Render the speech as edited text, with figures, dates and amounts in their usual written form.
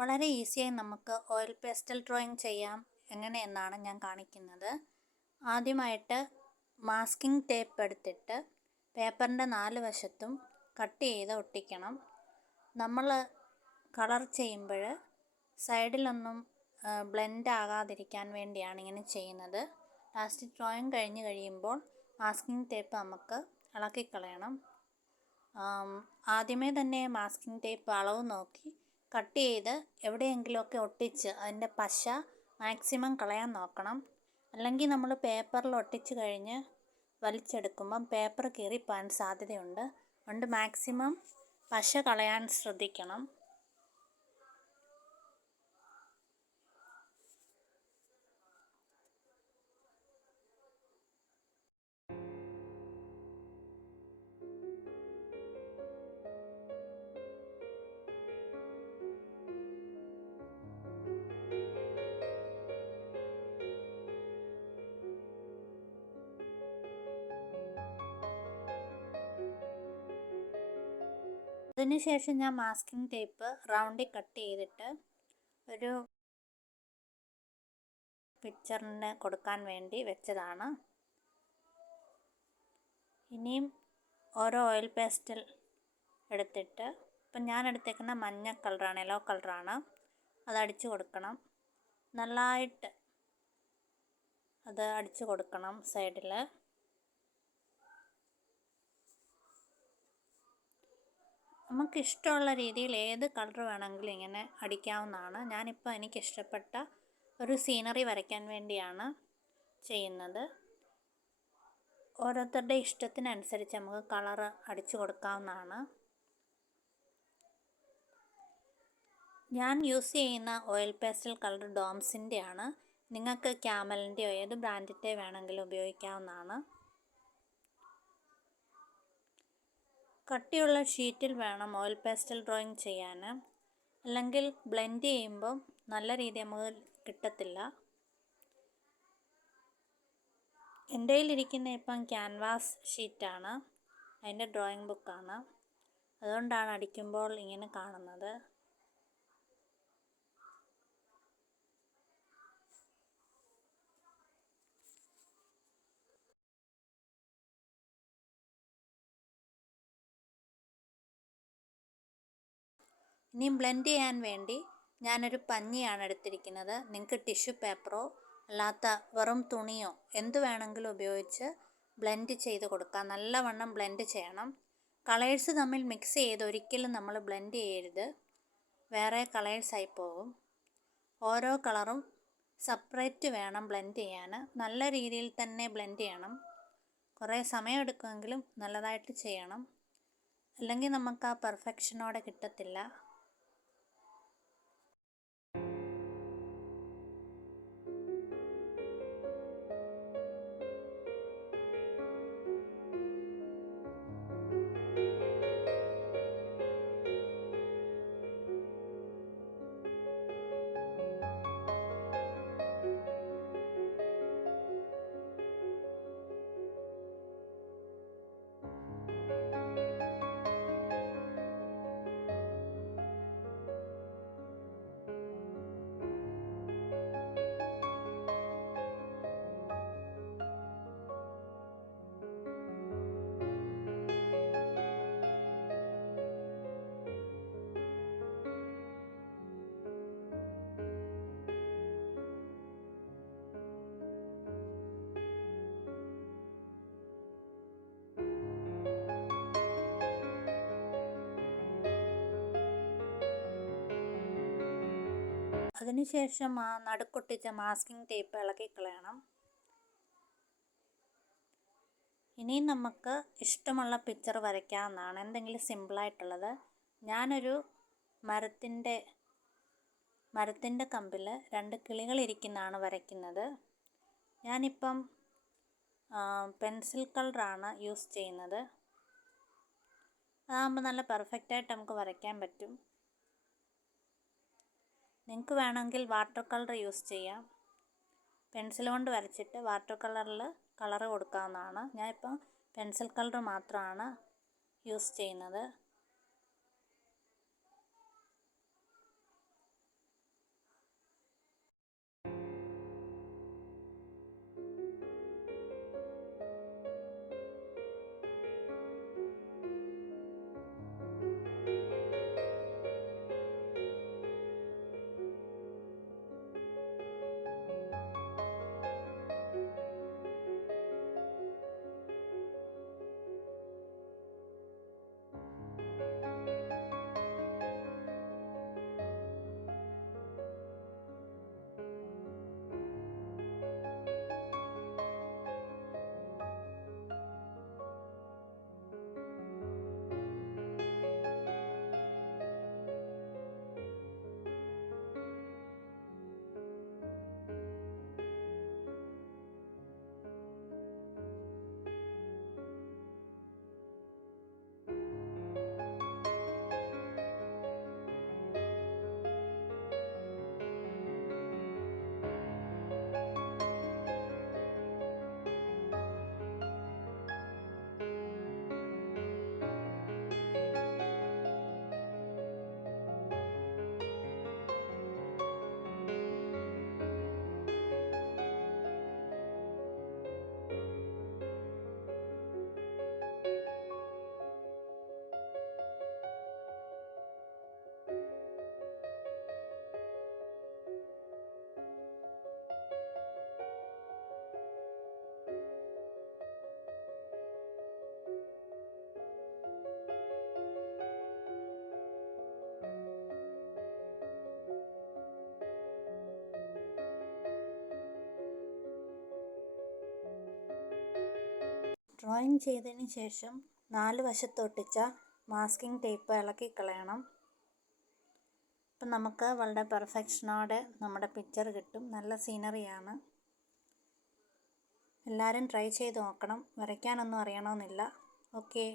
വളരെ ഈസിയായി നമുക്ക് ഓയിൽ പേസ്റ്റൽ ഡ്രോയിങ് ചെയ്യാം എങ്ങനെയെന്നാണ് ഞാൻ കാണിക്കുന്നത്. ആദ്യമായിട്ട് മാസ്കിംഗ് ടേപ്പ് എടുത്തിട്ട് പേപ്പറിൻ്റെ 4 വശത്തും കട്ട് ചെയ്ത് ഒട്ടിക്കണം. നമ്മൾ കളർ ചെയ്യുമ്പോൾ സൈഡിലൊന്നും ബ്ലെൻഡ് ആകാതിരിക്കാൻ വേണ്ടിയാണ് ഇങ്ങനെ ചെയ്യുന്നത്. ലാസ്റ്റ് ഡ്രോയിങ് കഴിഞ്ഞ് കഴിയുമ്പോൾ മാസ്കിംഗ് ടേപ്പ് നമുക്ക് ഇളക്കിക്കളയണം. ആദ്യമേ തന്നെ മാസ്കിംഗ് ടേപ്പ് അളവ് നോക്കി കട്ട് ചെയ്ത് എവിടെയെങ്കിലുമൊക്കെ ഒട്ടിച്ച് അതിൻ്റെ പശ മാക്സിമം കളയാൻ നോക്കണം. അല്ലെങ്കിൽ നമ്മൾ പേപ്പറിൽ ഒട്ടിച്ച് കഴിഞ്ഞ് വലിച്ചെടുക്കുമ്പം പേപ്പർ കീറിപ്പോകാൻ സാധ്യതയുണ്ട്. അതുകൊണ്ട് മാക്സിമം പശ കളയാൻ ശ്രദ്ധിക്കണം. അതിനുശേഷം ഞാൻ മാസ്കിംഗ് ടേപ്പ് റൗണ്ടിൽ കട്ട് ചെയ്തിട്ട് ഒരു പിക്ചറിന് കൊടുക്കാൻ വേണ്ടി വെച്ചതാണ്. ഇനിയും ഓരോ ഓയിൽ പേസ്റ്റൽ എടുത്തിട്ട് ഇപ്പം ഞാൻ എടുത്തേക്കുന്ന മഞ്ഞ കളറാണ്, യെല്ലോ കളറാണ്, അത് അടിച്ചു കൊടുക്കണം. നല്ലതായിട്ട് അത് അടിച്ചു കൊടുക്കണം സൈഡിൽ. നമുക്കിഷ്ടമുള്ള രീതിയിൽ ഏത് കളർ വേണമെങ്കിലും ഇങ്ങനെ അടിക്കാവുന്നതാണ്. ഞാനിപ്പോൾ എനിക്കിഷ്ടപ്പെട്ട ഒരു സീനറി വരയ്ക്കാൻ വേണ്ടിയാണ് ചെയ്യുന്നത്. ഓരോരുത്തരുടെ ഇഷ്ടത്തിനനുസരിച്ച് നമുക്ക് കളർ അടിച്ചു കൊടുക്കാവുന്നതാണ്. ഞാൻ യൂസ് ചെയ്യുന്ന ഓയിൽ പേസ്റ്റൽ കളർ ഡോംസിൻ്റെ ആണ്. നിങ്ങൾക്ക് ക്യാമലിൻ്റെയോ ഏത് ബ്രാൻഡിൻ്റെ വേണമെങ്കിലും ഉപയോഗിക്കാവുന്നതാണ്. കട്ടിയുള്ള ഷീറ്റിൽ വേണം ഓയിൽ പേസ്റ്റൽ ഡ്രോയിങ് ചെയ്യാൻ, അല്ലെങ്കിൽ ബ്ലെൻഡ് ചെയ്യുമ്പം നല്ല രീതി നമുക്ക് കിട്ടത്തില്ല. എൻ്റെ കയ്യിലിരിക്കുന്ന ഇപ്പം ക്യാൻവാസ് ഷീറ്റാണ്, അതിൻ്റെ ഡ്രോയിങ് ബുക്കാണ്. അതുകൊണ്ടാണ് അടിക്കുമ്പോൾ ഇങ്ങനെ കാണുന്നത്. ഇനി ബ്ലെൻഡ് ചെയ്യാൻ വേണ്ടി ഞാനൊരു പഞ്ഞിയാണ് എടുത്തിരിക്കുന്നത്. നിങ്ങൾക്ക് ടിഷ്യൂ പേപ്പറോ അല്ലാത്ത വെറും തുണിയോ എന്ത് വേണമെങ്കിലും ഉപയോഗിച്ച് ബ്ലെൻഡ് ചെയ്ത് കൊടുക്കാം. നല്ലവണ്ണം ബ്ലെൻഡ് ചെയ്യണം. കളേഴ്സ് തമ്മിൽ മിക്സ് ചെയ്ത് ഒരിക്കലും നമ്മൾ ബ്ലെൻഡ് ചെയ്യരുത്, വേറെ കളേഴ്സായി പോകും. ഓരോ കളറും സെപ്പറേറ്റ് വേണം ബ്ലെൻഡ് ചെയ്യാൻ. നല്ല രീതിയിൽ തന്നെ ബ്ലെൻഡ് ചെയ്യണം. കുറേ സമയം എടുക്കുമെങ്കിലും നല്ലതായിട്ട് ചെയ്യണം, അല്ലെങ്കിൽ നമുക്ക് ആ പെർഫെക്ഷനോടെ കിട്ടത്തില്ല. അതിനുശേഷം ആ നടുക്കൊട്ടിച്ച മാസ്കിംഗ് ടേപ്പ് ഇളക്കിക്കളയണം. ഇനിയും നമുക്ക് ഇഷ്ടമുള്ള പിക്ചർ വരയ്ക്കാവുന്നതാണ്, എന്തെങ്കിലും സിമ്പിളായിട്ടുള്ളത്. ഞാനൊരു മരത്തിൻ്റെ കമ്പിൽ 2 കിളികളിരിക്കുന്നതാണ് വരയ്ക്കുന്നത്. ഞാനിപ്പം പെൻസിൽ കളറാണ് യൂസ് ചെയ്യുന്നത്. അതാകുമ്പോൾ നല്ല പെർഫെക്റ്റായിട്ട് നമുക്ക് വരയ്ക്കാൻ പറ്റും. നിങ്ങൾക്ക് വേണമെങ്കിൽ വാട്ടർ കളർ യൂസ് ചെയ്യാം. പെൻസിൽ കൊണ്ട് വരച്ചിട്ട് വാട്ടർ കളറിൽ കളർ കൊടുക്കാവുന്നതാണ്. ഞാനിപ്പോൾ പെൻസിൽ കളർ മാത്രമാണ് യൂസ് ചെയ്യുന്നത്. ഡ്രോയിങ് ചെയ്തതിന് ശേഷം 4 വശത്തൊട്ടിച്ച മാസ്കിംഗ് ടേപ്പ് ഇളക്കി കളയണം. അപ്പം നമുക്ക് വളരെ പെർഫെക്ഷനോടെ നമ്മുടെ പിക്ചർ കിട്ടും. നല്ല സീനറിയാണ്. എല്ലാവരും ട്രൈ ചെയ്ത് നോക്കണം. വരയ്ക്കാനൊന്നും അറിയണമെന്നില്ല. ഓക്കേ.